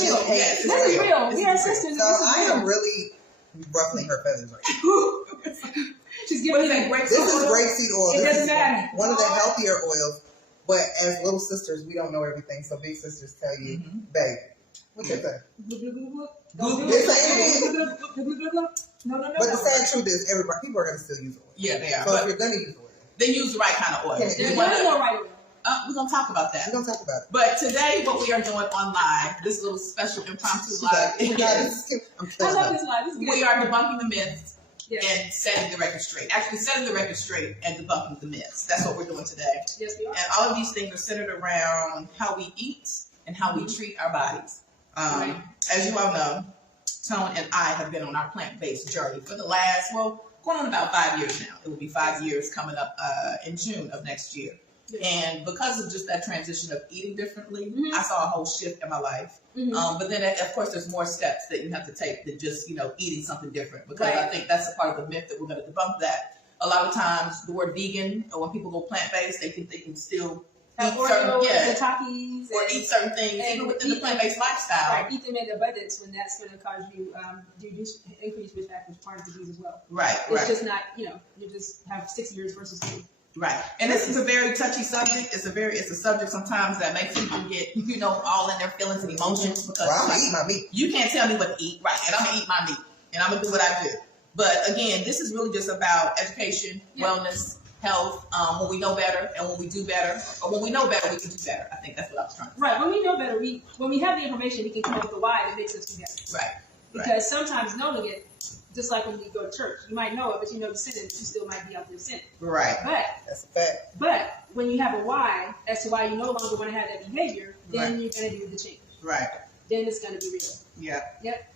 real. Yes, This is real. We are sisters. So I am really ruffling her feathers right now. She's giving me This is grapeseed oil. It This doesn't is matter. one of the healthier oils. But as little sisters, we don't know everything. So big sisters tell you, babe, what's it say? No. But the sad truth is, everybody, people are going to still use oil. Yeah, they are. So but if you're going to use oil, they use the right kind of oil. Yeah, There's no right oil. We're going to talk about that. we're going to talk about it. But today, what we are doing on live, this little special impromptu live, I'm I love this life. This is good. we are debunking the myths Yes. and setting the record straight. Actually, setting the record straight and debunking the myths. That's what we're doing today. Yes, we are. And all of these things are centered around how we eat and how we treat our bodies. Right. As you all know, Tone and I have been on our plant-based journey for the last, going on about 5 years now. It will be 5 years coming up in June of next year. Yes. And because of just that transition of eating differently, I saw a whole shift in my life. But then, of course, there's more steps that you have to take than just, eating something different. Because Right. I think that's a part of the myth that we're going to debunk that. A lot of times, the word vegan, or when people go plant-based, they think they can still Have eat certain, Oreos and Takis. or eat certain things, even within the plant-based lifestyle. Right, eat them in abundance when that's going to cause you increase risk factors for heart disease as well. Right, It's right. just not, you just have 6 years versus 2. Right. And this is a very touchy subject. It's a subject sometimes that makes people get, all in their feelings and emotions because Well, I'm going to eat my meat. you can't tell me what to eat. Right. And I'm going to eat my meat. And I'm going to do what I do. But again, this is really just about education, wellness, health, when we know better and when we do better, or when we know better, we can do better. I think that's what I was trying to say. Right, when we know better, when we have the information, we can come up with a why that makes us do better. Right. Because sometimes knowing it, just like when you go to church, you might know it, but you know the sin, you still might be out there sinning. Right. That's a fact. But when you have a why as to why you no longer want to have that behavior, then you're going to do the change. Right. Then it's going to be real.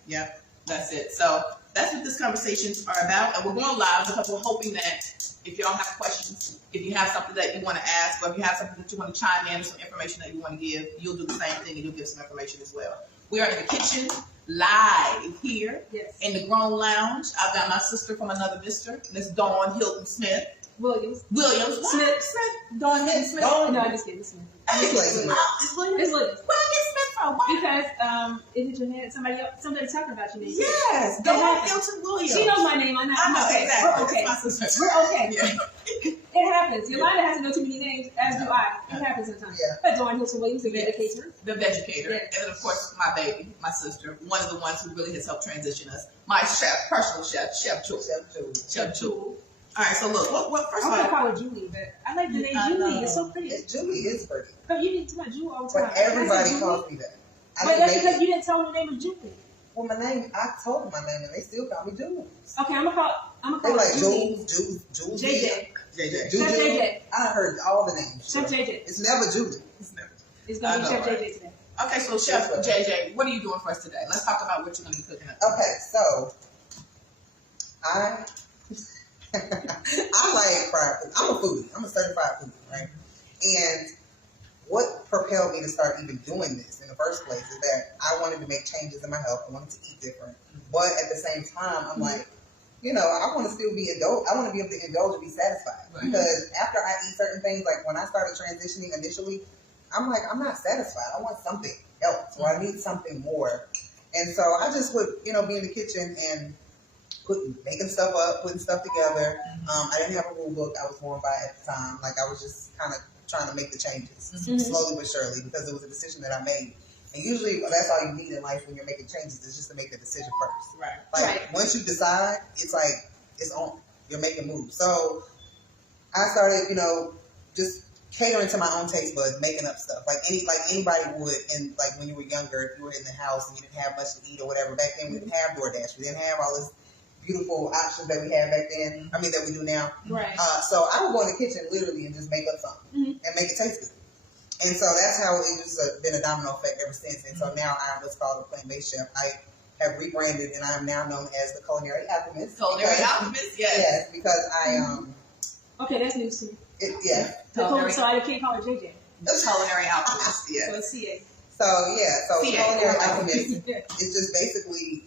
Yep. That's it. So that's what this conversations are about. And we're going live because we're hoping that if y'all have questions, if you have something that you want to ask, or if you have something that you want to chime in or some information that you want to give, you'll do the same thing and you'll give some information as well. We are in the kitchen, live here in the Grown Lounge. I've got my sister from another mister, Miss Dawn Hilton Smith. Williams. Smith. Dawn Hilton Smith. No, I'm just kidding. Smith. It's Williams. It's Williams. Where I get Smith from? Why? Because it hit your head. Somebody talking about your name. Yes, Dawn Hilton Williams. She knows my name. I know. Exactly. We're okay. That's my sister. We're okay. Yeah. It happens. Yolanda has to know too many names, as do I. It happens sometimes. Yeah. But Dawn Hilton Williams, the educator. The educator. Yes. And then, of course, my baby, my sister, one of the ones who really has helped transition us. My chef, personal chef, Chef Jewel. Chef Jewel. All right, so look, what first I'm of going to all, call her Julie, but I like the name Julie. It's so pretty. Julie is pretty. But you didn't tell my Jewel all the time. But everybody calls me that. But that's because you didn't tell them the name was Julie. Well, my name, I told them my name, and they still call me Jules. Okay, I'm gonna They call like her Julie. Jules. JJ. JJ. Juju. Chef JJ. I heard all the names. Chef JJ. It's never Julie. It's gonna be I know, Chef right? JJ today. Okay, so Chef JJ, what are you doing for us today? Let's talk about what you're going to be cooking up. Okay, so I like fried food. I'm a foodie. I'm a certified foodie, right? And what propelled me to start even doing this in the first place is that I wanted to make changes in my health. I wanted to eat different. But at the same time, I'm like, I want to still be adult. I want to be able to indulge and be satisfied. Right. Because after I eat certain things, like when I started transitioning initially, I'm like, I'm not satisfied. I want something else, or I need something more. And so I just would, be in the kitchen and making stuff up, putting stuff together. I didn't have a rule book I was going by at the time. Like I was just kind of trying to make the changes slowly but surely because it was a decision that I made. And usually that's all you need in life when you're making changes is just to make the decision first. Right. Like once you decide, it's like it's on. You're making moves. So I started, just catering to my own taste buds, making up stuff like anybody would. And like when you were younger, if you were in the house and you didn't have much to eat or whatever, back then we didn't have DoorDash. We didn't have all this beautiful options that we had back then. I mean that we do now. Right. So I would go in the kitchen literally and just make up something and make it taste good. And so that's how it just been a domino effect ever since. And so now I am what's called a plant-based chef. I have rebranded and I am now known as the culinary alchemist. Culinary alchemist, yes. Yes, because I Okay, that's news to me. So I can't call her JJ. Culinary alchemist, yes. So it's CA. So culinary alchemist Yeah. is just basically,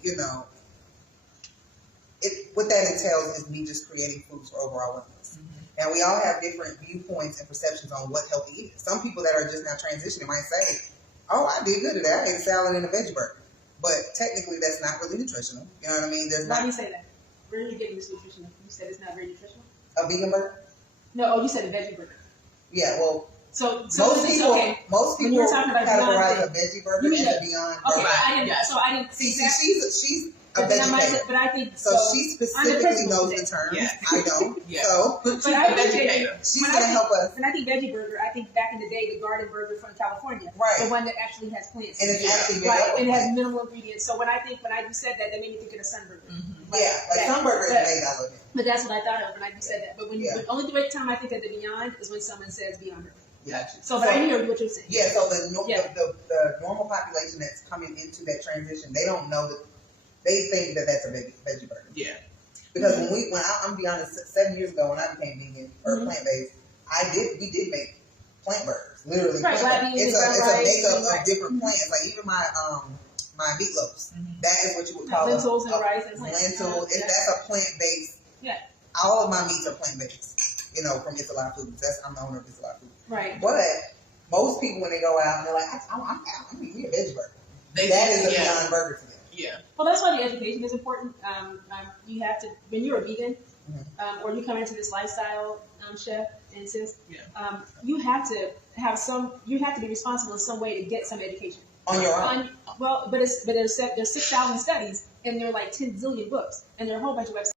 what that entails is me just creating foods for overall wellness. And we all have different viewpoints and perceptions on what healthy is. Some people that are just now transitioning might say, Oh, I did good today. I ate a salad and a veggie burger. But technically, that's not really nutritional. You know what I mean? There's Why not do you say that? Where are you getting this nutritional? You said it's not very nutritional? a vegan burger. No, oh, you said a veggie burger. Yeah, well, So most people okay. most When people you're talking about categorize Beyond a veggie burger You mean as a- a Beyond Okay, burger. Right, I didn't. yes. So I didn't See, that. she's a But then I veggie. might, but I think So she on the specifically principle knows today. the term. Yes. I don't. Yes. So But I a think vegetator. she's when I gonna think- help us. When I think veggie burger, I think back in the day the garden burger from California, Right. the one that actually has plants. And it's Yeah. actually made Right, up of and it has plants. minimal ingredients. So when you said that made me think of the sun burger. Yeah, like That- some burgers that- made out of it. But that's what I thought of when you said that. But when Yeah. the only time I think of the Beyond is when someone says Beyond burger. Gotcha. So, but I hear what you're saying. Yeah, so Yeah. the normal population that's coming into that transition, they don't know that they think that that's a veggie burger. Yeah. Because I'm be honest, 7 years ago when I became vegan or Mhm. plant based, we did make plant burgers, literally. Right, plant black burgers. beans, It's brown a rice, makeup right. of different plants. Like even my meatloafs, Mhm. that is what you would call Lentils a and rice and plants. lentil. Yeah. That's a plant based. Yeah. All of my meats are plant based. You know, from It's Alive Foods. I'm the owner of It's Alive Foods. Right. But most people when they go out and they're like, I'm eating a veggie burger. They That is a yeah. Beyond burger to them. Yeah. Well, that's why the education is important. You have to, when you're a vegan, Mhm. or you come into this lifestyle, chef and sis, Yeah. you have to be responsible in some way to get some education. On your own. Well, but there's 6,000 studies and there are like 10 zillion books and there are a whole bunch of websites.